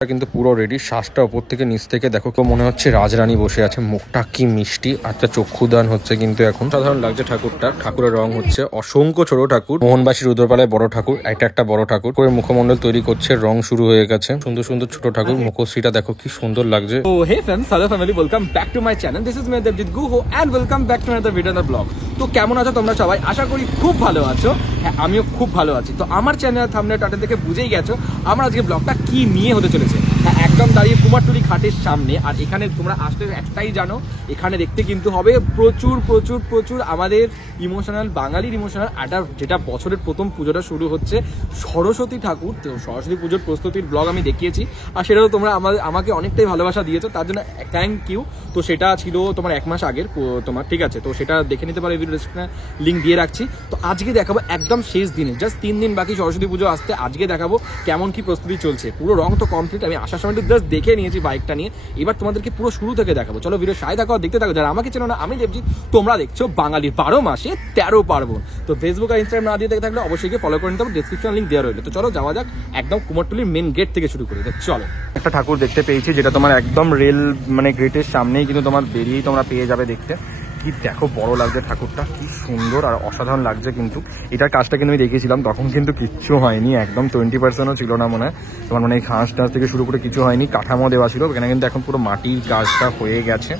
কিন্তু পুরো রেডি। শ্বাসটা ওপর থেকে নিচ থেকে দেখো, কেউ মনে হচ্ছে রাজরানী বসে আছে। মুখটা কি মিষ্টি, একটা চক্ষুদান হচ্ছে কিন্তু এখন। সাধারণ লাগছে ঠাকুরটা। ঠাকুরের রং হচ্ছে অসংখ্য ছোট ঠাকুর, মোহনবাসী রুদ্রপালায় বড় ঠাকুর, এটা একটা বড় ঠাকুর করে মুখমণ্ডল তৈরি করছে, রং শুরু হয়ে গেছে। সুন্দর সুন্দর ছোট ঠাকুর, মুখশ্রীটা দেখো কি সুন্দর লাগছে। So hey friends, hello family, welcome back to my channel. This is me Devjit Guho and welcome back to another video in the blog. তো কেমন আছো তোমরা সবাই? আশা করি খুব ভালো আছো। হ্যাঁ, আমিও খুব ভালো আছি। তো আমার চ্যানেল থাম্বনেল টাইটেল থেকে বুঝেই গেছো আমার আজকে ব্লগটা কি নিয়ে হতে চলেছে। হ্যাঁ, একদম দাঁড়িয়ে কুমারটুলি ঘাটের সামনে। আর এখানে তোমরা আসতে একটাই জানো, এখানে দেখতে কিন্তু হবে প্রচুর প্রচুর প্রচুর আমাদের ইমোশনাল, বাঙালির ইমোশনাল একটা, যেটা বছরের প্রথম পুজোটা শুরু হচ্ছে সরস্বতী ঠাকুর। তো সরস্বতী পুজোর প্রস্তুতির ব্লগ আমি দেখিয়েছি, আর সেটাও তোমরা আমাকে অনেকটাই ভালোবাসা দিয়েছো, তার জন্য থ্যাংক ইউ। তো সেটা ছিল তোমার 1 মাস আগের তোমার, ঠিক আছে? তো সেটা দেখে নিতে পারো, ভিডিও ডেসক্রিপশনে লিঙ্ক দিয়ে রাখছি। তো আজকে দেখাবো একদম শেষ দিনে, জাস্ট 3 দিন বাকি সরস্বতী পুজো আসতে। আজকে দেখাবো কেমন কি প্রস্তুতি চলছে। পুরো রং তো কমপ্লিট, আমি আসার সময় জাস্ট দেখে নিয়েছি বাইকটা নিয়ে। এবার তোমাদেরকে পুরো শুরু থেকে দেখাবো। চলো ভিডিও সাথে থাকো, দেখতে থাকো। যারা আমাকে চেনো না, আমি দেবজিৎ, তোমরা দেখছো বাঙালির 12 মাসে 13 পার্বণ। তো ফেসবুক আর ইনস্টাগ্রাম না দিয়ে দেখে থাকলে অবশ্যই ফলো করে নিতে হবে, ডেসক্রিপশন লিঙ্ক দেওয়া রইলো। তো চলো যাওয়া যাক, একদম কুমারটুলির মেন গেট থেকে শুরু করি। চলো, একটা ঠাকুর দেখতে পেয়েছি যেটা তোমার একদম রেল মানে গেটের সামনেই কিন্তু তোমার বেরিয়েই তোমরা পেয়ে যাবে দেখতে। কি দেখো বড় লাগছে ঠাকুরটা, কি সুন্দর আর অসাধারণ লাগছে। কিন্তু এটার কাজটা কিন্তু আমি দেখিয়েছিলাম, তখন কিন্তু কিচ্ছু হয়নি, একদম 20%ও ছিল না মনে হয়। তোমার মানে এই ঘাস টাস থেকে শুরু করে কিছু হয়নি, কাঠামো দেওয়া ছিল। এখানে কিন্তু এখন পুরো মাটির কাজটা হয়ে গেছে,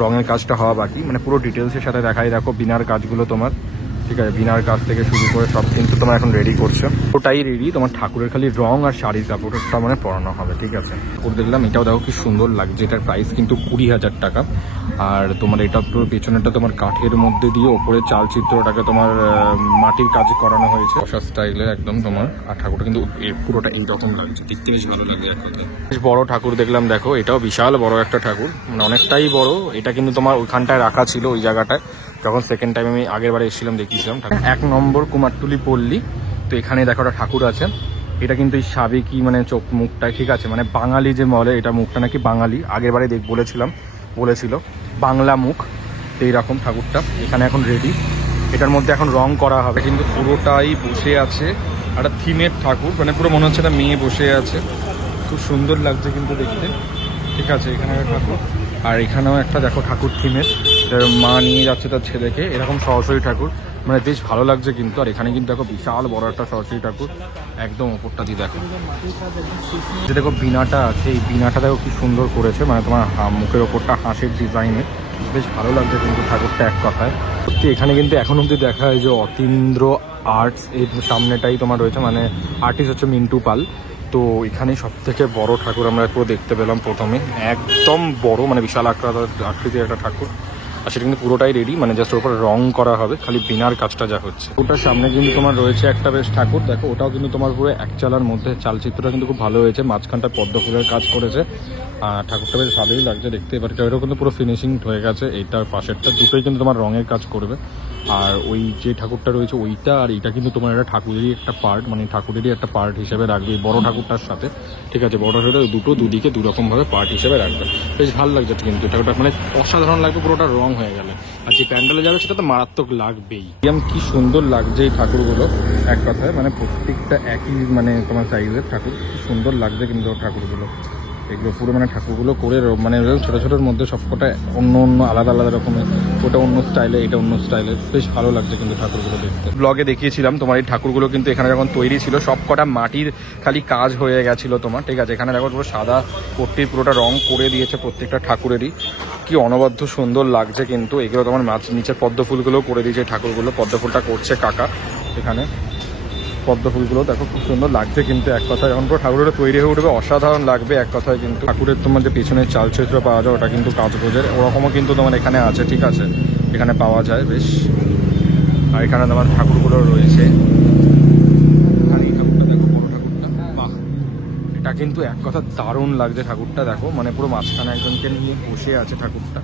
রঙের কাজটা হওয়া বাকি। মানে পুরো ডিটেলসের সাথে দেখাই, দেখো বিনার কাজগুলো তোমার, ঠিক আছে? বিনার কাজ থেকে শুরু করে সব কিন্তু তোমার এখন রেডি করছে, ওটাই রেডি। তোমার ঠাকুরের খালি রং আর শাড়ি কাপড়টা মানে পরানো হবে, ঠিক আছে? ওর দেখলাম, এটাও দেখো কি সুন্দর লাগছে। এটার প্রাইস কিন্তু 20,000 টাকা। আর তোমার এটা পুরো পেছনেটা তোমার কাঠের মধ্যে দিয়ে ওপরে চালচিত্রটাকে তোমার মাটির কাজ করানো হয়েছে, বসা স্টাইলে একদম তোমার। আর ঠাকুরটা কিন্তু পুরোটা এইরকম লাগছে, দেখতে বেশ ভালো লাগছে এক কথায়। বেশ বড় ঠাকুর দেখলাম, দেখো এটাও বিশাল বড় একটা ঠাকুর, মানে অনেকটাই বড়। এটা কিন্তু তোমার ওইখানটায় রাখা ছিল, ওই জায়গাটায়, যখন সেকেন্ড টাইম আমি আগের বারে এসেছিলাম দেখিয়েছিলাম। 1 নম্বর কুমারটুলি পল্লী। তো এখানে দেখো একটা ঠাকুর আছে, এটা কিন্তু এই সাবেকি মানে চোখ মুখটাই, ঠিক আছে? মানে বাঙালি যে বলে, এটা মুখটা নাকি বাঙালি, আগের বারে বলেছিল বাংলা মুখ। তো এইরকম ঠাকুরটা এখানে এখন রেডি, এটার মধ্যে এখন রং করা হবে। কিন্তু পুরোটাই বসে আছে একটা থিমের ঠাকুর, মানে পুরো মনে হচ্ছে একটা মেয়ে বসে আছে, খুব সুন্দর লাগছে কিন্তু দেখতে, ঠিক আছে? এখানে ঠাকুর, আর এখানেও একটা দেখো ঠাকুর থিমের, মা নিয়ে যাচ্ছে তার ছেলেকে, এরকম সরস্বতী ঠাকুর, মানে বেশ ভালো লাগছে কিন্তু। আর এখানে কিন্তু দেখো বিশাল বড় একটা সরস্বতী ঠাকুর, একদম ওপরটা দিয়ে দেখো, যে দেখো বিনাটা আছে, এই বিনাটা দেখো কি সুন্দর করেছে, মানে তোমার মুখের ওপরটা হাঁসের ডিজাইনের, বেশ ভালো লাগছে কিন্তু ঠাকুরটা এক কথায়। সত্যি এখানে কিন্তু এখন অব্দি দেখা হয় যে অতীন্দ্র আর্টস, এর সামনেটাই তোমার রয়েছে, মানে আর্টিস্ট হচ্ছে মিন্টু পাল। তো এখানে সব থেকে বড় ঠাকুর আমরা পুরো দেখতে পেলাম প্রথমে, একদম বড়, মানে বিশাল আকৃতির একটা ঠাকুর। আর সেটা কিন্তু পুরোটাই রেডি, মানে জাস্ট ওর উপর রং করা হবে, খালি বিনার কাজটা যা হচ্ছে। ওটার সামনে কিন্তু তোমার রয়েছে একটা বেশ ঠাকুর, দেখো ওটাও কিন্তু তোমার পুরো এক চালার মধ্যে, চালচিত্রটা কিন্তু খুব ভালো হয়েছে, মাঝখানটা পদ্ম ফুলের কাজ করেছে। আর ঠাকুরটা বেশ ভালোই লাগছে দেখতে। এবার এটাও কিন্তু পুরো ফিনিশিং হয়ে গেছে, এইটার পাশেরটা দুটোই কিন্তু তোমার রঙের কাজ করবে। আর ওই যে ঠাকুরটা রয়েছে ওইটা আর এইটা কিন্তু তোমার একটা ঠাকুরেরই একটা পার্ট, মানে ঠাকুরেরই একটা পার্ট হিসেবে রাখবে বড় ঠাকুরটার সাথে, ঠিক আছে? বড় ঠাকুরটা দুদিকে দুরকমভাবে পার্ট হিসেবে রাখবে, বেশ ভালো লাগছে কিন্তু ঠাকুরটা, মানে অসাধারণ লাগবে পুরোটা রং হয়ে গেলে। আর যে প্যান্ডেলে যাবে সেটা তো মারাত্মক লাগবেই। কি সুন্দর লাগছে এই ঠাকুরগুলো এক কথায়, মানে প্রত্যেকটা একই মানে তোমার সাইজের ঠাকুর, কি সুন্দর লাগছে কিন্তু ঠাকুরগুলো। এগুলো পুরো মানে ঠাকুরগুলো করে মানে ছোটো ছোটোর মধ্যে সবকটা অন্য আলাদা আলাদা রকমের, ওটা অন্য স্টাইলে, এটা অন্য স্টাইলে, বেশ ভালো লাগছে কিন্তু ঠাকুরগুলো দেখতে। ব্লগে দেখিয়েছিলাম তোমার এই ঠাকুরগুলো কিন্তু এখানে যখন তৈরি ছিল সবকটা মাটির খালি কাজ হয়ে গেছিলো তোমার, ঠিক আছে? এখানে দেখো পুরো সাদা পট্টির পুরোটা রং করে দিয়েছে প্রত্যেকটা ঠাকুরেরই, কি অনবদ্য সুন্দর লাগছে কিন্তু। এগুলো তোমার নিচের পদ্ম ফুলগুলোও করে দিয়েছে ঠাকুরগুলো, পদ্ম ফুলটা করছে কাকা এখানে, পদ্ম ফুলগুলো দেখো খুব সুন্দর লাগছে কিন্তু এক কথায়। যখন পুরো ঠাকুরটা তৈরি হয়ে উঠবে অসাধারণ লাগবে এক কথায় কিন্তু। ঠাকুরের তোমার যে পিছনের চালচিত্র পাওয়া যায় ওটা কিন্তু কাজগোজের, ওরকমও কিন্তু তোমার এখানে আছে, ঠিক আছে? এখানে পাওয়া যায় বেশ। আর এখানে তোমার ঠাকুরগুলো রয়েছে, আর এই ঠাকুরটা দেখো বড় ঠাকুরটা, বাহ, এটা কিন্তু এক কথা দারুণ লাগছে ঠাকুরটা। দেখো মানে পুরো মাঝখানে একজনকে নিয়ে বসে আছে ঠাকুরটা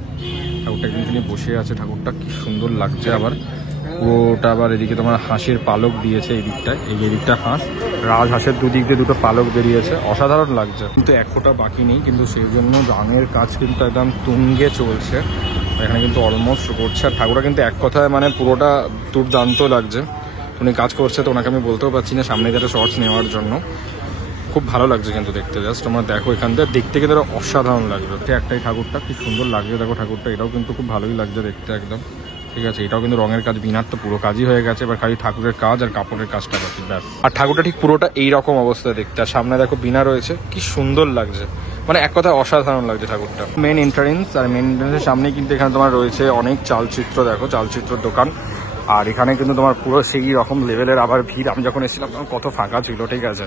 একজনকে নিয়ে বসে আছে ঠাকুরটা, কি সুন্দর লাগছে। আবার পুরোটা আবার এদিকে তোমার হাঁসের পালক দিয়েছে, এই দিকটায়, এই দিকটা হাঁস, রাজহাঁসের দুদিক দিয়ে দুটো পালক বেরিয়েছে, অসাধারণ লাগছে কিন্তু। এক ফোঁটা বাকি নেই কিন্তু, সেই জন্য রঙের কাজ কিন্তু একদম তুঙ্গে চলছে এখানে কিন্তু, অলমোস্ট করছে। আর ঠাকুরটা কিন্তু এক কথায় মানে পুরোটা দুর্দান্ত লাগছে। উনি কাজ করছে, তো ওনাকে আমি বলতেও পারছি না সামনে একটা শর্টস নেওয়ার জন্য, খুব ভালো লাগছে কিন্তু দেখতে, জাস্ট তোমরা দেখো এখান থেকে দেখতে কিন্তু অসাধারণ লাগবে। একটাই ঠাকুরটা কি সুন্দর লাগছে দেখো ঠাকুরটা, এটাও কিন্তু খুব ভালোই লাগছে দেখতে একদম। ঠিক আছে, এটাও কিন্তু রঙের কাজ, বিনার তো পুরো কাজই হয়ে গেছে, এবার খালি ঠাকুরের কাজ আর কাপড়ের কাজটা বাকি ব্যাস। আর ঠাকুরটা ঠিক পুরোটা এইরকম অবস্থা দেখতে, আর সামনে দেখো বিনা রয়েছে, কি সুন্দর লাগছে, মানে এক কথায় অসাধারণ লাগছে ঠাকুরটা। মেন এন্ট্রান্স, আর মেন এন্ট্রান্সের সামনে কিন্তু এখানে তোমার রয়েছে অনেক চালচিত্র, দেখো চালচিত্রের দোকান। আর এখানে কিন্তু তোমার পুরো সেই রকম লেভেলের আবার ভিড়, আমি যখন এসেছিলাম তখন কত ফাঁকা ছিল। ঠিক আছে,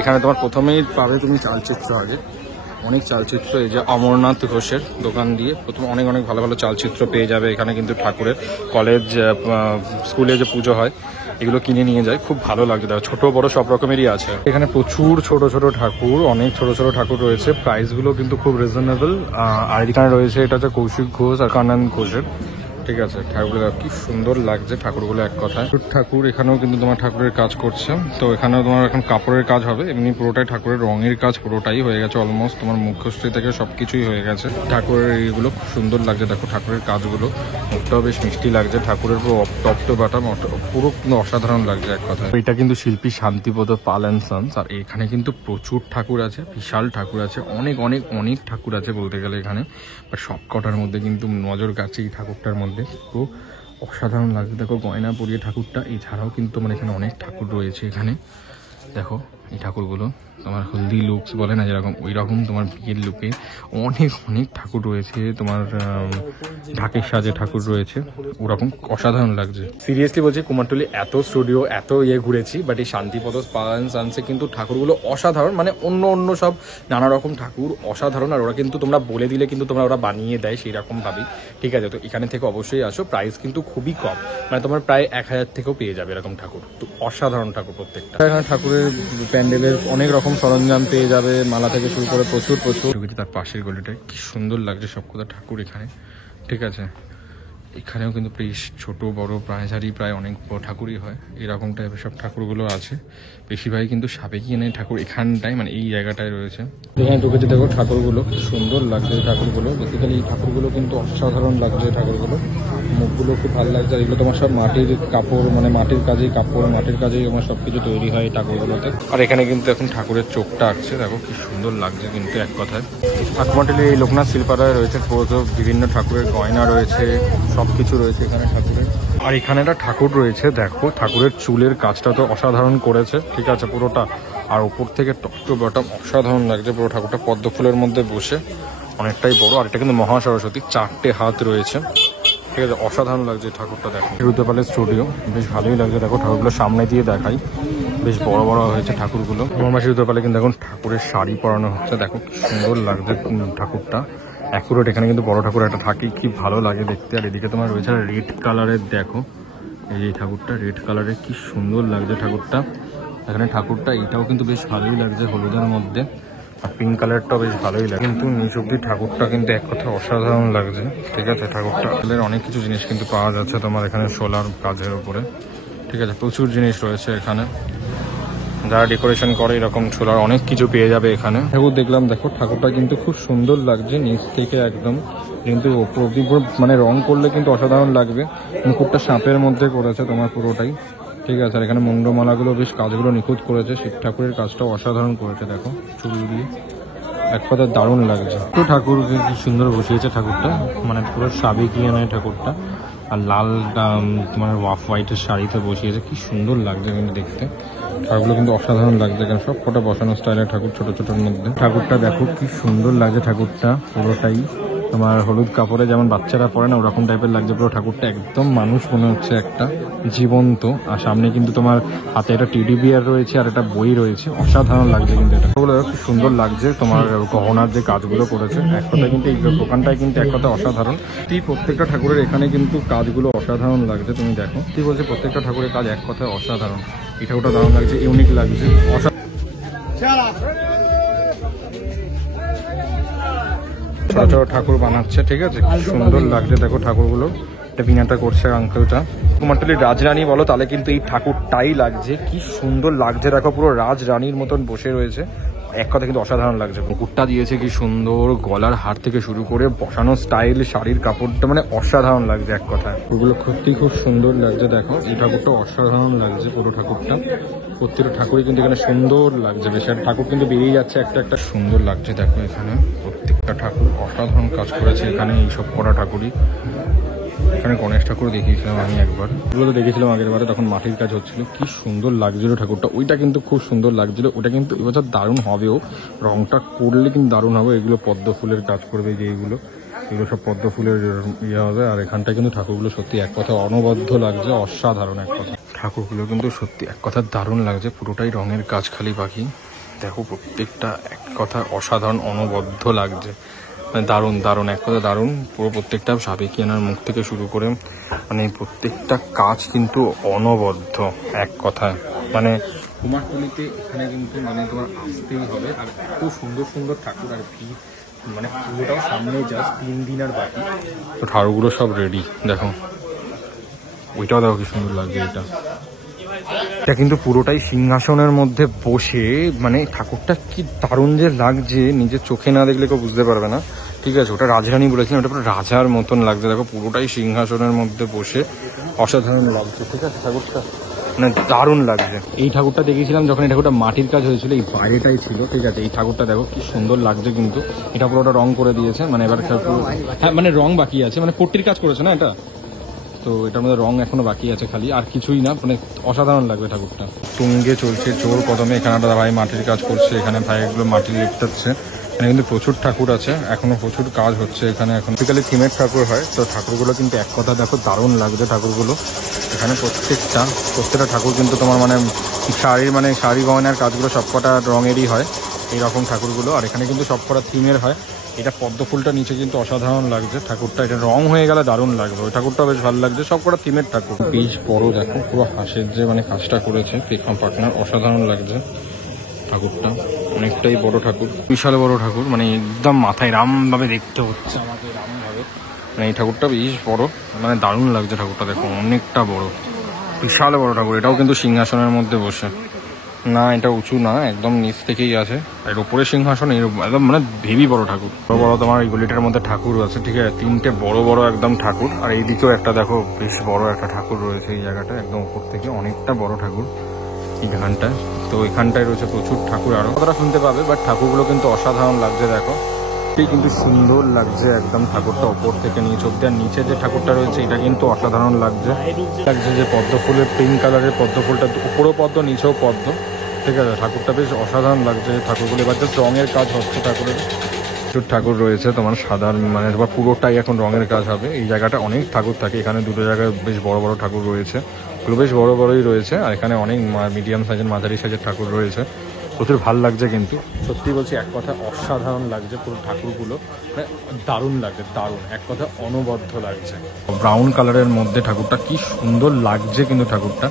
এখানে তোমার প্রথমেই পাবে তুমি চালচিত্র, আগে অনেক চালচিত্র, এই যে অমরনাথ ঘোষের দোকান দিয়ে প্রথমে অনেক অনেক ভালো ভালো চালচিত্র পেয়ে যাবে এখানে। কিন্তু ঠাকুরের কলেজ স্কুলে যে পুজো হয় এগুলো কিনে নিয়ে যায়, খুব ভালো লাগে, দেখো ছোট বড় সব রকমেরই আছে এখানে। প্রচুর ছোট ছোট ঠাকুর, অনেক ছোট ছোট ঠাকুর রয়েছে, প্রাইসগুলো কিন্তু খুব রিজনেবল। আর এখানে রয়েছে এটা হচ্ছে কৌশিক ঘোষ আর কানন ঘোষের। ঠিক আছে, ঠাকুরগুলো কি সুন্দর লাগছে ঠাকুরগুলো এক কথায়। ঠাকুর এখানেও কিন্তু তোমার ঠাকুরের কাজ করছে, তো এখানেও তোমার এখন কাপড়ের কাজ হবে, এমনি পুরোটাই ঠাকুরের রঙের কাজ পুরোটাই হয়ে গেছে অলমোস্ট, তোমার মুখশ্রী থেকে সবকিছুই হয়ে গেছে। ঠাকুরের এইগুলো খুব সুন্দর লাগছে দেখো, ঠাকুরের কাজগুলো, মুখটাও বেশ মিষ্টি লাগছে, ঠাকুরের পুরো টপটো বাটা পুরো কিন্তু অসাধারণ লাগছে এক কথায়। এটা কিন্তু শিল্পী শান্তিপদ পাল অ্যান্ড সন্স, আর এখানে কিন্তু প্রচুর ঠাকুর আছে, বিশাল ঠাকুর আছে, অনেক অনেক অনেক ঠাকুর আছে বলতে গেলে এখানে। বাট সব কটার মধ্যে কিন্তু নজর কাছে এই ঠাকুরটার মধ্যে পুরো অসাধারণ লাগছে দেখো, গয়না পরিয়ে ঠাকুরটা। এছাড়াও কিন্তু মানে এখানে অনেক ঠাকুর রয়েছে এখানে, দেখো এই ঠাকুরগুলো তোমার হলদি লুকস বলে না যেরকম, ওই রকম তোমার বিয়ের লুকে অনেক অনেক ঠাকুর রয়েছে, তোমার ঢাকের সাজে ঠাকুর রয়েছে, ওরকম অসাধারণ লাগছে। সিরিয়াসলি বলছি, কুমারটুলি এত স্টুডিও এত ঘুরেছি, বাট এই শান্তিপদ পাল অ্যান্ড সন্সে কিন্তু ঠাকুরগুলো অসাধারণ, মানে অন্য অন্য সব নানা রকম ঠাকুর অসাধারণ। আর ওরা কিন্তু তোমরা বলে দিলে কিন্তু ওরা বানিয়ে দেয় সেই রকম ভাবেই। ঠিক আছে, তো এখানে থেকে অবশ্যই আসো, প্রাইস কিন্তু খুবই কম, মানে তোমার প্রায় 1000 থেকেও পেয়ে যাবে এরকম ঠাকুর, তো অসাধারণ ঠাকুর প্রত্যেকটা। এখানে ঠাকুরের প্যান্ডেলের অনেক রকম সরঞ্জাম পেয়ে যাবে, মালা থেকে শুরু করে প্রচুর প্রচুর। তার পাশের গলিটায় কি সুন্দর লাগছে সবকটা ঠাকুর এখানে। ঠিক আছে, এখানেও কিন্তু বেশ ছোট বড় প্রায়শারি প্রায় অনেক বড় ঠাকুরই হয়, এরকম টাইপের সব ঠাকুরগুলো আছে। বেশিরভাগই কিন্তু সাবেকিয়ানের ঠাকুর এখানটায়, মানে এই জায়গাটায় রয়েছে। এখানে ঢুকেছে দেখো ঠাকুরগুলো, সুন্দর লাগছে এই ঠাকুরগুলো, বেসিক্যালি এই ঠাকুরগুলো কিন্তু অসাধারণ লাগছে ঠাকুরগুলো, মুখগুলো খুব ভালো লাগছে। এগুলো তোমার সব মাটির কাপড়, মানে মাটির কাজেই কাপড়, মাটির কাজেই আমার সব কিছু তৈরি হয় এই ঠাকুরগুলোতে। আর এখানে কিন্তু এখন ঠাকুরের চোখটা আঁকছে, দেখো কি সুন্দর লাগছে কিন্তু এক কথায়। আকুমাটলি এই লোকনাথ শিল্পালয়ে রয়েছে বিভিন্ন ঠাকুরের গয়না রয়েছে, সব কিছু রয়েছে এখানে ঠাকুরের। আর এখানে একটা ঠাকুর রয়েছে দেখো, ঠাকুরের চুলের কাজটা তো অসাধারণ করেছে। ঠিক আছে, পুরোটা, আর উপর থেকে টপ টু বটম অসাধারণ লাগছে পুরো ঠাকুরটা, পদ্ম ফুলের মধ্যে বসে, অনেকটাই বড়। আর এটা কিন্তু মহাসরস্বতী, 4টে হাত রয়েছে। ঠিক আছে, অসাধারণ লাগছে ঠাকুরটা দেখো। রুদ্রপালের স্টুডিও বেশ ভালোই লাগছে দেখো, ঠাকুরগুলো সামনে দিয়ে দেখাই, বেশ বড় বড় হয়েছে ঠাকুরগুলো। আমার মাসি রুদ্রপালে কিন্তু এখন ঠাকুরের শাড়ি পরানো হচ্ছে, দেখো কি সুন্দর লাগছে ঠাকুরটা অ্যাকুরেট। এখানে কিন্তু বড় ঠাকুর একটা থাকে, কি ভালো লাগে দেখতে। আর এদিকে তোমার রয়েছে রেড কালারের, দেখো এই ঠাকুরটা রেড কালারের, কি সুন্দর লাগছে ঠাকুরটা এখানে। ঠাকুরটা এটাও কিন্তু বেশ ভালোই লাগছে হলুদের মধ্যে, আর পিঙ্ক কালারটাও বেশ ভালোই লাগে। কিন্তু নিচ অব্দি ঠাকুরটা কিন্তু এক কথা অসাধারণ লাগছে। ঠিক আছে, ঠাকুরটা অনেক কিছু জিনিস কিন্তু পাওয়া যাচ্ছে তোমার এখানে সোলার কাজের উপরে। ঠিক আছে, প্রচুর জিনিস রয়েছে এখানে, যারা ডেকোরেশন করে এরকম ছোলার অনেক কিছু পেয়ে যাবে এখানে। ঠাকুর দেখলাম দেখো, ঠাকুরটা কিন্তু খুব সুন্দর লাগছে নিচ থেকে একদম, কিন্তু মানে রং করলে কিন্তু অসাধারণ লাগবে। মুকুটটা সাপের মধ্যে করেছে তোমার পুরোটাই। ঠিক আছে, আর এখানে মুন্ডমালাগুলো বেশ কাজগুলো নিখুঁত করেছে, শিব ঠাকুরের কাজটাও অসাধারণ করেছে দেখো, চুল দিয়ে এক কথা দারুণ লাগছে। তো ঠাকুরকে কি সুন্দর বসিয়েছে ঠাকুরটা, মানে পুরো সাবেকিয়ানের ঠাকুরটা, আর লাল তোমার ওয়াফ হোয়াইটের শাড়িতে বসিয়েছে, কি সুন্দর লাগছে কিন্তু দেখতে। ঠাকুরগুলো কিন্তু অসাধারণ লাগছে, কারণ সব কটা বসানো স্টাইলের ঠাকুর, ছোট ছোটোর মধ্যে। ঠাকুরটা দেখো কি সুন্দর লাগছে, ঠাকুরটা পুরোটাই তোমার হলুদ কাপড়ে যেমন বাচ্চারা পরে না ওরকম টাইপের লাগছে পুরো ঠাকুরটা, একদম মানুষ মনে হচ্ছে একটা জীবন্ত। আর সামনে কিন্তু তোমার হাতে একটা টেডি বিয়ার রয়েছে আর একটা বই রয়েছে, অসাধারণ লাগছে কিন্তু এটা। ওগুলো খুব সুন্দর লাগছে, তোমার গহনার যে কাজগুলো করেছে এক কথায় কিন্তু এই দোকানটায় কিন্তু এক কথা অসাধারণ। প্রত্যেকটা ঠাকুরের এখানে কিন্তু কাজগুলো অসাধারণ লাগছে, তুমি দেখো কি বলছে, প্রত্যেকটা ঠাকুরের কাজ এক কথায় অসাধারণ। এটা ওটা দারুণ লাগছে, ইউনিক লাগছে, ছোট ছোট ঠাকুর বানাচ্ছে। ঠিক আছে, কি সুন্দর লাগছে দেখো ঠাকুরগুলো, এটা বিনাটা করছে আঙ্কেলটা। কুমারটুলির রাজরানী বলো তাহলে কিন্তু এই ঠাকুরটাই লাগছে, কি সুন্দর লাগছে দেখো, পুরো রাজরানীর মতন বসে রয়েছে, এক কথা কিন্তু অসাধারণ লাগছে। মুকুটটা দিয়েছে কি সুন্দর, গলার হার থেকে শুরু করে বসানো স্টাইল, শাড়ির কাপড়টা মানে অসাধারণ লাগছে এক কথায়। ওগুলো সত্যিই খুব সুন্দর লাগছে। দেখো এই ঠাকুরটা অসাধারণ লাগছে, পুরো ঠাকুরটা প্রত্যেকটা ঠাকুরই কিন্তু এখানে সুন্দর লাগছে। বেশ ঠাকুর কিন্তু বেরিয়ে যাচ্ছে একটা একটা, সুন্দর লাগছে। দেখো এখানে প্রত্যেকটা ঠাকুর অসাধারণ কাজ করেছে এখানে, এইসব করা ঠাকুরই। এখানে গণেশ ঠাকুর দেখিয়েছিলাম আমি একবার, ওগুলো তো দেখেছিলাম আগের বারে, তখন মাটির কাজ হচ্ছিল। কি সুন্দর লাগছিল ঠাকুরটা, ওইটা কিন্তু খুব সুন্দর লাগছিল। ওটা কিন্তু এবছর দারুণ হবেও, রংটা করলে কিন্তু দারুণ হবে। এগুলো পদ্ম ফুলের কাজ করবে, যে এগুলো সব পদ্ম ফুলের ইয়ে হবে। আর এখানটায় কিন্তু ঠাকুরগুলো সত্যি এক কথা অনবদ্য লাগছে, অসাধারণ এক কথা। ঠাকুরগুলো কিন্তু সত্যি এক কথা দারুণ লাগছে, পুরোটাই রঙের কাজ খালি বাকি। দেখো প্রত্যেকটা এক কথা অসাধারণ অনবদ্য লাগছে, মানে দারুণ দারুণ এক কথা দারুণ। পুরো প্রত্যেকটা সাবেকিয়ানার মুখ থেকে শুরু করে মানে প্রত্যেকটা কাজ কিন্তু অনবদ্য এক কথায়। মানে কুমারটুলিতে এখানে কিন্তু মানে তোমার আসতেই হবে। আর এত সুন্দর সুন্দর ঠাকুর, আর ভিড় মানে পুরোটাও সামনে জাস্ট 3 দিন আর বাকি। তো ঠাকুরগুলো সব রেডি। দেখো ওইটাও দেখো কি সুন্দর লাগছে। এটা কিন্তু পুরোটাই সিংহাসনের মধ্যে বসে, মানে ঠাকুরটা কি দারুণ যে লাগছে, নিজের চোখে না দেখলে কেউ বুঝতে পারবে না। ঠিক আছে, ওটা রাজরানী বলেছিলাম, ওটা পুরো রাজার মতন লাগছে। দেখো পুরোটাই সিংহাসনের মধ্যে বসে অসাধারণ লাগছে। ঠিক আছে, ঠাকুরটা মানে দারুণ লাগছে। এই ঠাকুরটা দেখেছিলাম যখন এই ঠাকুরটা মাটির কাজ হয়েছিল, এই বাইরেটাই ছিল। ঠিক আছে, এই ঠাকুরটা দেখো কি সুন্দর লাগছে কিন্তু। এটা পুরোটা রং করে দিয়েছে, মানে এবার হ্যাঁ মানে রং বাকি আছে, মানে পট্টির কাজ করেছে না এটা, তো এটার মধ্যে রং এখনো বাকি আছে খালি, আর কিছুই না। মানে অসাধারণ লাগবে ঠাকুরটা। তুঙ্গে চলছে জোর কদমে, এখানে একটা ভাই মাটির কাজ করছে, এখানে ভাই এগুলো মাটি লেপটাচ্ছে। এখানে কিন্তু প্রচুর ঠাকুর আছে, এখনো প্রচুর কাজ হচ্ছে এখানে। এখন বেসিক্যালি থিমের ঠাকুর হয়, তো ঠাকুরগুলো কিন্তু এক কথা দেখো দারুণ লাগছে ঠাকুরগুলো। এখানে প্রত্যেকটা ঠাকুর কিন্তু তোমার মানে শাড়ি গয়নার কাজগুলো সবকটা রঙেরই হয় এইরকম ঠাকুরগুলো। আর এখানে কিন্তু সবকটা থিমের হয়। এটা পদ্ম ফুলটা নিচে কিন্তু অসাধারণ লাগছে ঠাকুরটা, এটা রং হয়ে গেলে দারুণ লাগবে। ওই ঠাকুরটা বেশ ভালো লাগছে, সবকটা থিমের ঠাকুর। বেশ বড়, দেখো পুরো হাঁসের যে মানে কাজটা করেছে পাখনার, অসাধারণ লাগছে ঠাকুরটা। অনেকটাই বড় ঠাকুর, বিশাল বড় ঠাকুর, মানে একদম মাথায় রাম ভাবে দেখতে হচ্ছে আমাকে, রাম ভাবে। মানে এই ঠাকুরটা বেশ বড়, মানে দারুণ লাগছে ঠাকুরটা। দেখো অনেকটা বড়, বিশাল বড় ঠাকুর। এটাও কিন্তু সিংহাসনের মধ্যে বসে না, এটা উঁচু না, একদম নিচ থেকেই আছে। এর উপরে সিংহাসন, একদম মানে হেভি বড় ঠাকুর। বড় বড় তোমার এই গলিটার মধ্যে ঠাকুর আছে। ঠিক আছে, 3টে বড় বড় একদম ঠাকুর। আর এইদিকেও একটা দেখো বেশ বড় একটা ঠাকুর রয়েছে এই জায়গাটা, একদম উপর থেকে অনেকটা বড় ঠাকুর এইখানটায়। তো এখানটায় রয়েছে প্রচুর ঠাকুর, আরো কতটা শুনতে পাবে, বাট ঠাকুরগুলো কিন্তু অসাধারণ লাগছে। দেখো কিন্তু সুন্দর লাগছে একদম ঠাকুরটা ওপর থেকে নিচ অব্দি। আর নিচে যে ঠাকুরটা রয়েছে এটা কিন্তু অসাধারণ লাগছে। যে পদ্ম ফুলের পিঙ্ক কালারের পদ্ম ফুলটা, উপরেও পদ্ম নিচেও পদ্ম। ঠিক আছে, ঠাকুরটা বেশ অসাধারণ লাগছে ঠাকুরগুলো। এবার জাস্ট রঙের কাজ হচ্ছে ঠাকুরের। প্রচুর ঠাকুর রয়েছে তোমার সাদা, মানে তোমার পুরোটাই এখন রঙের কাজ হবে। এই জায়গাটা অনেক ঠাকুর থাকে, এখানে দুটো জায়গায় বেশ বড় বড় ঠাকুর রয়েছে, ওগুলো বেশ বড় বড়ই রয়েছে। আর এখানে অনেক মিডিয়াম সাইজের মাঝারি সাইজের ঠাকুর রয়েছে। প্রচুর ভাল লাগছে কিন্তু, সত্যি বলছি এক কথা অসাধারণ লাগছে পুরো ঠাকুরগুলো, মানে দারুণ লাগছে, দারুণ এক কথা অনবদ্য লাগছে। ব্রাউন কালারের মধ্যে ঠাকুরটা কি সুন্দর লাগছে কিন্তু, ঠাকুরটা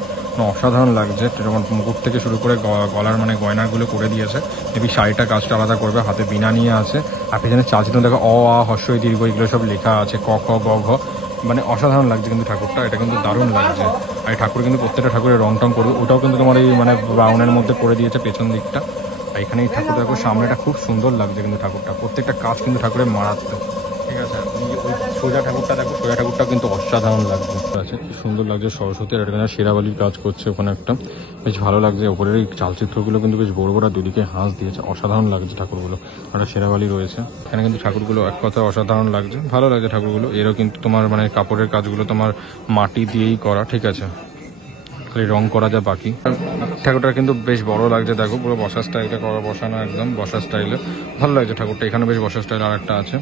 অসাধারণ লাগছে। যেমন মুকুট থেকে শুরু করে গলার মানে গয়নাগুলো করে দিয়েছে। মেবি শাড়িটা কাজটা আলাদা করবে, হাতে বিনা নিয়ে আছে। আর পেছনে চাচিনো দেখো অ আ হর্ষই দীর্ঘ এগুলো সব লেখা আছে, ক খ গ ঘ, মানে অসাধারণ লাগছে কিন্তু ঠাকুরটা। এটা কিন্তু দারুণ লাগছে। আর ঠাকুর কিন্তু প্রত্যেকটা ঠাকুরের রং টং করবে, ওটাও কিন্তু তোমার এই মানে ব্রাউনের মধ্যে করে দিয়েছে পেছন দিকটা। আর এখানে এই ঠাকুর দেখো সামনেটা খুব সুন্দর লাগছে কিন্তু ঠাকুরটা, প্রত্যেকটা কাজ কিন্তু ঠাকুরের মারাত্মক। ঠিক আছে, ওই সোজা ঠাকুরটা দেখো, সোজা ঠাকুরটা কিন্তু অসাধারণ লাগছে, আছে কি সুন্দর লাগছে। সরস্বতী আর এখানে শেরাবালির কাজ করছে ওখানে একটা, বেশ ভালো লাগছে। ওপরের এই চালচিত্রগুলো কিন্তু বেশ বড় বড়, দুদিকে হাঁস দিয়েছে, অসাধারণ লাগছে ঠাকুরগুলো। একটা শেরাবালি রয়েছে এখানে কিন্তু, ঠাকুরগুলো এক কথা অসাধারণ লাগছে, ভালো লাগছে ঠাকুরগুলো। এরও কিন্তু তোমার মানে কাপড়ের কাজগুলো তোমার মাটি দিয়েই করা। ঠিক আছে, খালি রং করা যা বাকি। ঠাকুরটা কিন্তু বেশ বড় লাগছে, দেখো পুরো বসার স্টাইলটা করা, বসানো একদম বসার স্টাইলে ভালো লাগছে ঠাকুরটা। এখানে বেশ বসার স্টাইল আর একটা আছে।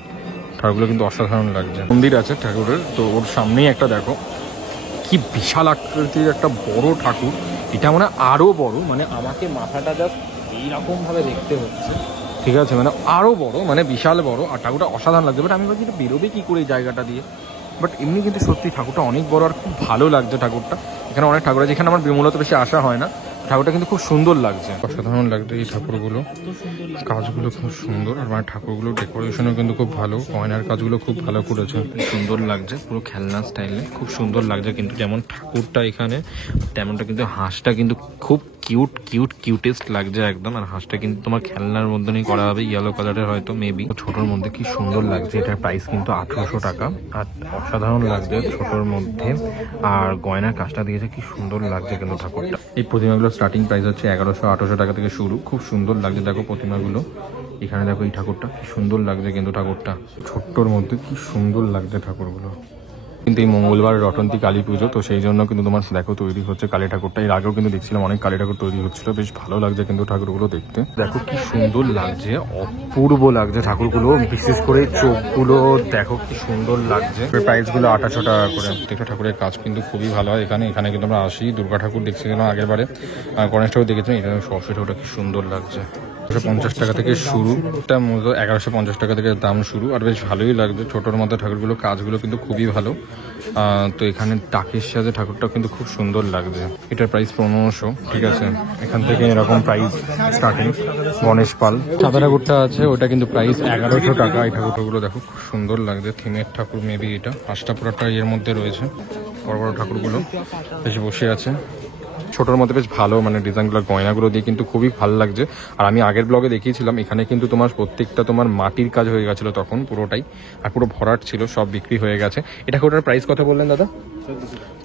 ঠাকুরগুলো কিন্তু অসাধারণ লাগছে। মন্দির আছে ঠাকুরের, তো ওর সামনেই একটা দেখো কি বিশাল আকৃতির একটা বড় ঠাকুর। এটা মানে আরো বড়, মানে আমাকে মাথাটা জাস্ট এইরকম ভাবে দেখতে হচ্ছে। ঠিক আছে, মানে আরো বড়, মানে বিশাল বড়। আর ঠাকুরটা অসাধারণ লাগছে, বাট আমি ভাবছি এটা বেরোবে কি করে এই জায়গাটা দিয়ে। বাট এমনি কিন্তু সত্যি ঠাকুরটা অনেক বড় আর খুব ভালো লাগছে ঠাকুরটা। এখানে অনেক ঠাকুর আছে, এখানে আমার মূলত বেশি আসা হয় না। ঠাকুরটা কিন্তু খুব সুন্দর লাগছে, অসাধারণ লাগছে এই ঠাকুরগুলো, কাজগুলো খুব সুন্দর। আর মানে ঠাকুরগুলো ডেকোরেশনও কিন্তু খুব ভালো, গয়নার কাজগুলো খুব ভালো করেছে, সুন্দর লাগছে পুরো খেলনা স্টাইলে, খুব সুন্দর লাগছে কিন্তু। যেমন ঠাকুরটা এখানে তেমনটা কিন্তু হাঁসটা কিন্তু খুব কিউটেস্ট লাগছে একদম। আর হাঁসটা কিন্তু তোমার খেলনার মধ্যেই করা হবে, ইয়েলো কালারের হয়তো মেবি। ছোটোর মধ্যে কি সুন্দর লাগছে, এটার প্রাইস কিন্তু 1800 টাকা। আর অসাধারণ লাগছে ছোটোর মধ্যে, আর গয়নার কাজটা দিয়েছে কি সুন্দর লাগছে কিন্তু ঠাকুরটা। এই প্রতিমাগুলো স্টার্টিং প্রাইস হচ্ছে 1100-1800 টাকা থেকে শুরু। খুব সুন্দর লাগছে দেখো প্রতিমাগুলো। এখানে দেখো এই ঠাকুরটা কি সুন্দর লাগছে কিন্তু ঠাকুরটা ছোট্টর মধ্যে কি সুন্দর লাগছে ঠাকুরগুলো। কিন্তু এই মঙ্গলবার রটন্তী কালী পুজো, তো সেই জন্য কিন্তু তোমার দেখো তৈরি হচ্ছে কালী ঠাকুরটা। এর আগেও কিন্তু দেখছিলাম অনেক কালী ঠাকুর তৈরি হচ্ছিল, বেশ ভালো লাগছে কিন্তু ঠাকুরগুলো দেখতে। দেখো কি সুন্দর লাগছে, অপূর্ব লাগছে ঠাকুরগুলো, বিশেষ করে চোখগুলো দেখো কি সুন্দর লাগছে। প্রাইসগুলো 1800 টাকা করে। দেখো ঠাকুরের কাজ কিন্তু খুবই ভালো হয় এখানে কিন্তু আমরা আসি। দুর্গা ঠাকুর দেখছিলাম আগের বারে, গণেশ ঠাকুর দেখেছিলাম, এটা সরস্বতী ঠাকুরটা কি সুন্দর লাগছে। 150 টাকা থেকে শুরু, এটা মূলত 1150 টাকা থেকে দাম শুরু। আর বেশ ভালোই লাগছে ছোটোর মধ্যে ঠাকুরগুলো, কাজগুলো কিন্তু খুবই ভালো। তো এখানে টাকের সাথে ঠাকুরটা কিন্তু খুব সুন্দর লাগছে। এটার প্রাইস 1500, ঠিক আছে। এখান থেকে এরকম প্রাইস স্টার্টিং। গণেশ পাল সাদা ঠাকুরটা আছে, ওটা কিন্তু প্রাইস 1100 টাকা। এই ঠাকুরগুলো দেখো খুব সুন্দর লাগছে, থিমের ঠাকুর মেবি এটা। পাঁচটা পুরোটা এর মধ্যে রয়েছে, বড় বড় ঠাকুরগুলো বেশ বসে আছে। ছোটোর মধ্যে বেশ ভালো মানে ডিজাইনগুলো, গয়নাগুলো দিয়ে কিন্তু খুবই ভালো লাগছে। আর আমি আগের ব্লগে দেখিয়েছিলাম এখানে কিন্তু তোমার প্রত্যেকটা তোমার মাটির কাজ হয়ে গেছিলো তখন পুরোটাই, আর পুরো ভরাট ছিল, সব বিক্রি হয়ে গেছে। এটা ওটার প্রাইস কত বললেন দাদা?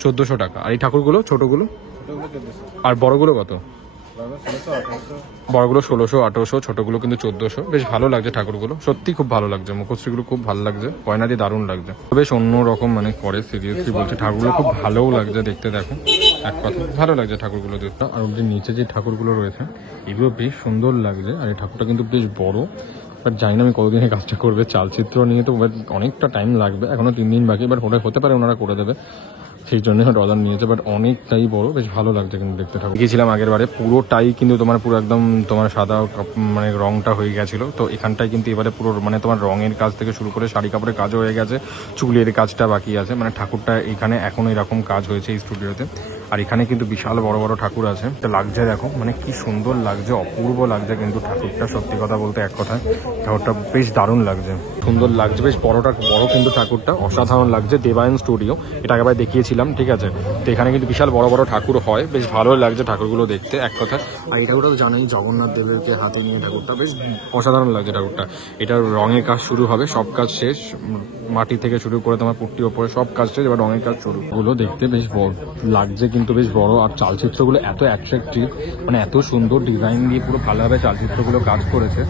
1400 টাকা। আর এই ঠাকুরগুলো ছোটোগুলো আর বড়গুলো কত? বড়গুলো 1600-1800, ছোটগুলো কিন্তু 1400। বেশ ভালো লাগছে ঠাকুরগুলো, সত্যি খুব ভালো লাগছে। মুখশ্রীগুলো খুব ভালো লাগছে, গয়না দিয়ে দারুণ লাগছে, বেশ অন্যরকম মানে করে। সিরিয়াসলি বলছে ঠাকুরগুলো খুব ভালোও লাগছে দেখতে। দেখো এক কথা ভালো লাগছে ঠাকুরগুলো দেখতে। আর ওর যে নিচে যে ঠাকুরগুলো রয়েছে এগুলো বেশ সুন্দর লাগছে। আর এই ঠাকুরটা কিন্তু বেশ বড়। বাট জানি না আমি কতদিনে কাজটা করবে। চালচিত্র নিয়ে তো অনেকটা টাইম লাগবে, এখনো 3 দিন বাকি। বাট হতে পারে ওনারা করে দেবে, সেই জন্য অর্ডার নিয়েছে। বাট অনেকটাই বড়, বেশ ভালো লাগছে কিন্তু দেখতে। ঠাকুর গিয়েছিলাম আগের বারে, পুরোটাই কিন্তু তোমার পুরো একদম তোমার সাদা মানে রংটা হয়ে গেছিল। তো এখানটায় কিন্তু এবারে পুরো মানে তোমার রঙের কাজ থেকে শুরু করে শাড়ি কাপড়ের কাজও হয়ে গেছে, চুলের কাজটা বাকি আছে। মানে ঠাকুরটা এখানে এখনো এরকম কাজ হয়েছে এই স্টুডিওতে। আর এখানে কিন্তু বিশাল বড় বড় ঠাকুর আছে, তো লাগছে দেখো মানে কি সুন্দর লাগছে, অপূর্ব লাগছে কিন্তু ঠাকুরটা। সত্যি কথা বলতে এক কথায় ঠাকুরটা বেশ দারুণ লাগছে, সুন্দর লাগছে, বেশ বড় কিন্তু ঠাকুরটা অসাধারণ লাগছে। দেবায়ন স্টুডিও, এটা আগেবার দেখিয়েছিলাম, ঠিক আছে। তো এখানে কিন্তু বিশাল বড় বড় ঠাকুর হয়, বেশ ভালো লাগছে ঠাকুরগুলো দেখতে এক কথা। আর এই ঠাকুরটা তো জানেই জগন্নাথ দেবেরকে হাতে নিয়ে ঠাকুরটা, বেশ অসাধারণ লাগছে ঠাকুরটা। এটার রঙের কাজ শুরু হবে, সব কাজ শেষ, মাটি থেকে শুরু করে তোমার পুট্টির ওপরে সব কাজ শেষ, এবার রঙের কাজ শুরু। গুলো দেখতে বেশ বড় লাগছে কিন্তু বেশ বড়। আর চালচিত্রগুলো এত অ্যাট্রাকটিভ, মানে এত সুন্দর ডিজাইন দিয়ে পুরো ভালোভাবে চালচিত্রগুলো কাজ করেছে,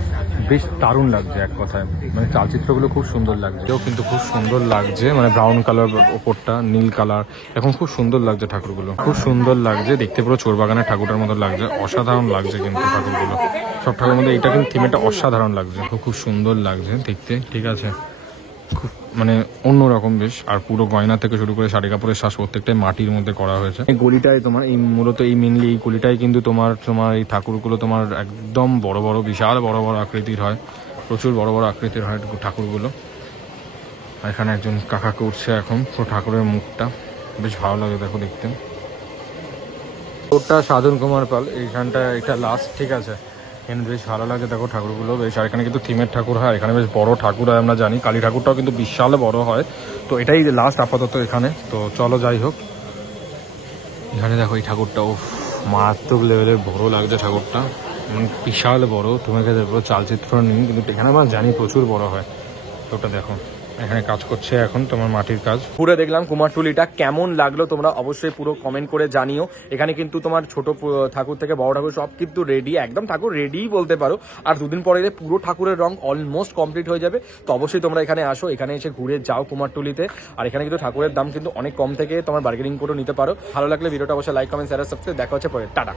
বেশ দারুণ লাগছে এক কথায়। মানে চালচিত্রগুলো খুব সুন্দর লাগছে, এও কিন্তু খুব সুন্দর লাগছে, মানে ব্রাউন কালার ওপরটা, নীল কালার, এখন খুব সুন্দর লাগছে ঠাকুরগুলো, খুব সুন্দর লাগছে দেখতে। পুরো চোরবাগানের ঠাকুরটার মতো লাগছে, অসাধারণ লাগছে কিন্তু ঠাকুরগুলো। সব ঠাকুরের মধ্যে এটা কিন্তু থিমেটা অসাধারণ লাগছে, খুব সুন্দর লাগছে দেখতে, ঠিক আছে। খুব মানে অন্যরকম বেশ। আর পুরো গয়না থেকে শুরু করে শাড়ি কাপড়ের শ্বাস প্রত্যেকটাই মাটির মধ্যে করা হয়েছে। এই গলিটায় তোমার এই মূলত এই মেনলি এই গলিটায় কিন্তু তোমার এই ঠাকুরগুলো তোমার একদম বড় বড়, বিশাল বড় বড় আকৃতির হয়, প্রচুর বড় বড় আকৃতির হয় ঠাকুরগুলো। আর এখানে একজন কাকা করছে এখন পুরো ঠাকুরের মুখটা, বেশ ভালো লাগে দেখো দেখতে। ওটা সাধন কুমার পাল, এইখানটা এটা লাস্ট, ঠিক আছে। এখানে বেশ ভালো লাগে দেখো ঠাকুরগুলো বেশ। আর এখানে কিন্তু থিমের ঠাকুর হয়, এখানে বেশ বড় ঠাকুর হয় আমরা জানি। কালী ঠাকুরটাও কিন্তু বিশাল বড় হয়। তো এটাই লাস্ট আপাতত এখানে। তো চলো যাই হোক, এখানে দেখো এই ঠাকুরটা ও মারাত্মক লেভেলের বড় লাগছে ঠাকুরটা, মানে বিশাল বড়। তোমাকে দেখো চালচিত্র নেই কিন্তু এখানে আমরা জানি প্রচুর বড় হয়। তো ওটা দেখো এখানে কাজ করছে এখন তোমার মাটির কাজ। পুরো দেখলাম কুমারটুলিটা, কেমন লাগলো তোমরা অবশ্যই পুরো কমেন্ট করে জানিও। এখানে কিন্তু তোমার ছোট ঠাকুর থেকে বড় ঠাকুর সব কিন্তু রেডি, একদম ঠাকুর রেডিই বলতে পারো। আর দুদিন পরে পুরো ঠাকুরের রং অলমোস্ট কমপ্লিট হয়ে যাবে। তো অবশ্যই তোমরা এখানে আসো, এখানে এসে ঘুরে যাও কুমারটুলিতে। আর এখানে কিন্তু ঠাকুরের দাম কিন্তু অনেক কম থেকে তোমার বার্গেনিং করে নিতে পারো। ভালো লাগলে ভিডিওটা অবশ্যই লাইক, কমেন্ট, শেয়ার, সাবস্ক্রাইব। দেখা হচ্ছে পরে, টাটা।